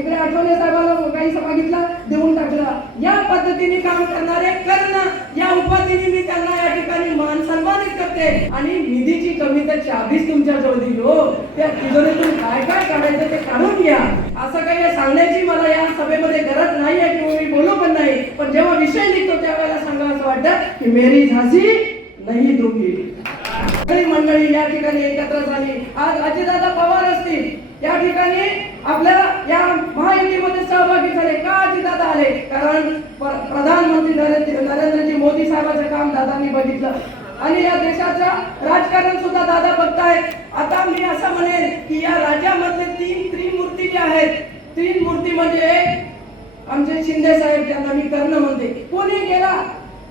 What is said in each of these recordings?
इकडे आठवले साहेबाला काही मागितलं देऊन टाकलं. या पद्धतीने काम करणारे करणं या उपाधीने मी त्यांना या ठिकाणी मान सन्मानित करते. आणि निधीची कमी तर चाबीच तुमच्या जवळ दिली हो. त्या तिजोरीतून काय काय काढायचं ते काढून घ्या. असं काही सांगण्याची मला या सभेमध्ये गरज नाही आहे किंवा मी बोलू पण नाही. पण जेव्हा विषय निघतो त्यावेळेला सांगा असं वाटतं की मेरी झाशी नाही दूंगी. मंडळी या ठिकाणी एकत्र झाली. आज अजितदादा पवार असतील या ठिकाणी आपल्या या महायुतीमध्ये सहभागी झाले. का अजितदादा आले? कारण प्रधानमंत्री नरेंद्रजी मोदी साहेबांचं काम दादांनी बघितलं आणि या देशाचं राजकारण सुद्धा दादा बघतायत. आता मी असं म्हणेन की या राज्यामधले तीन त्रिमूर्ती जे आहेत, तीन मूर्ती म्हणजे आमचे शिंदे साहेब, त्यांना मी कर्ण म्हणते. कोणी गेला?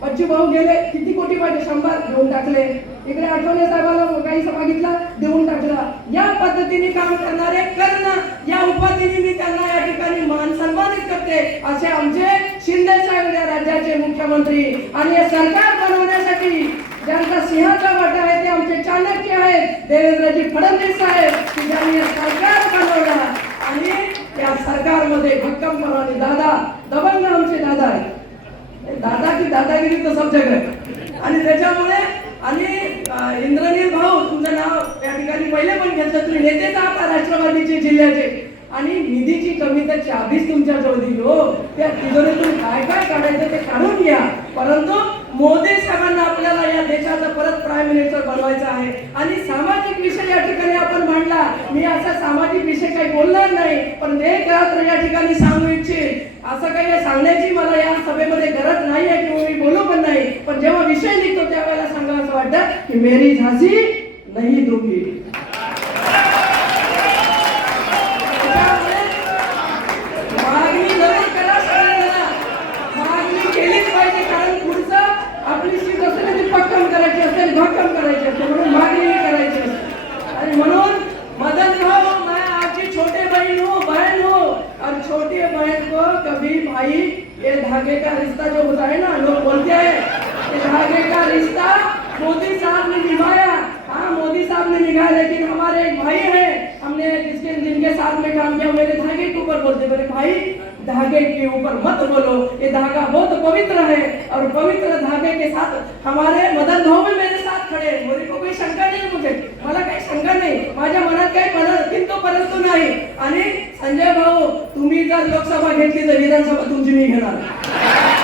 बच्चू भाऊ गेले. किती कोटी पाहिजे? 100 घेऊन टाकले. इकडे आठवले साहेबाला काही मागितलं देऊन टाकलं. या पद्धतीने काम करणारे करणं या उपाधीने मी त्यांना या ठिकाणी मान सन्मानित करते. असे आमचे शिंदे साहेब या राज्याचे मुख्यमंत्री. आणि हे सरकार बनवण्यासाठी ज्यांचा सिंहाचा वाटा आहे ते आमचे चाणक्य आहेत, देवेंद्रजी फडणवीस साहेब, की ज्यांनी हे सरकार बनवलं. आणि या सरकारमध्ये भक्कमपणाने दादा दबंग आमचे दादा आहेत. दादा की दादागिरी तर सब जगह. आणि त्याच्यामुळे आणि इंद्रनील भाऊ, तुमचं नाव या ठिकाणी पहिले पण घेतलं, तुम्ही नेतेच आहात राष्ट्रवादीचे जिल्ह्याचे. आणि निधीची कमी तर चाबीच तुमच्या जवळ दिली हो. त्या तिजोरीतून काय काय काढायचं ते काढून घ्या. परंतु मोदी साहेबांना आपल्याला या देशाचं परत प्राईम मिनिस्टर बनवायचं आहे. आणि सामाजिक विषय या ठिकाणी आपण मांडला. मी असा सामाजिक विषय काही बोलणार नाही, पण एक रात्र या ठिकाणी सांगू इच्छित. असं काही सांगण्याची मला या सभेमध्ये गरज नाही आहे किंवा मी बोलू पण नाही. पण जेव्हा विषय निघतो त्यावेळेला सांगा असं वाटतं की मेरी झाशी नाही दूंगी. भक्कम करायची असते म्हणून मागणी करायची असते. आणि म्हणून मदन भाऊ, मैं आपकी छोटे बहन हूँ और छोटी बहन को कभी भाई ये धागे का रिश्ता जो होता है ना, लोग बोलते हैं ये धागे का रिश्ता मोदी साहब ने निभाया. हाँ, मोदी साहब ने निभाया, लेकिन हमारे एक भाई है, हमने जिनके साथ में काम किया, मेरे धागे के ऊपर बोलते, मेरे भाई धागे के ऊपर मत बोलो, ये धागा बहुत पवित्र है. और पवित्र धागे के साथ हमारे मदन भाऊ भी मेरे साथ खड़े. मुझे को कोई शंका नाही, मला काही शंका नाही, माझ्या मनात काही किंतु परंतु नाही. आणि संजय भाऊ, तुम्ही जर लोकसभा घेतली तर विधानसभा तुमची मी घेणार.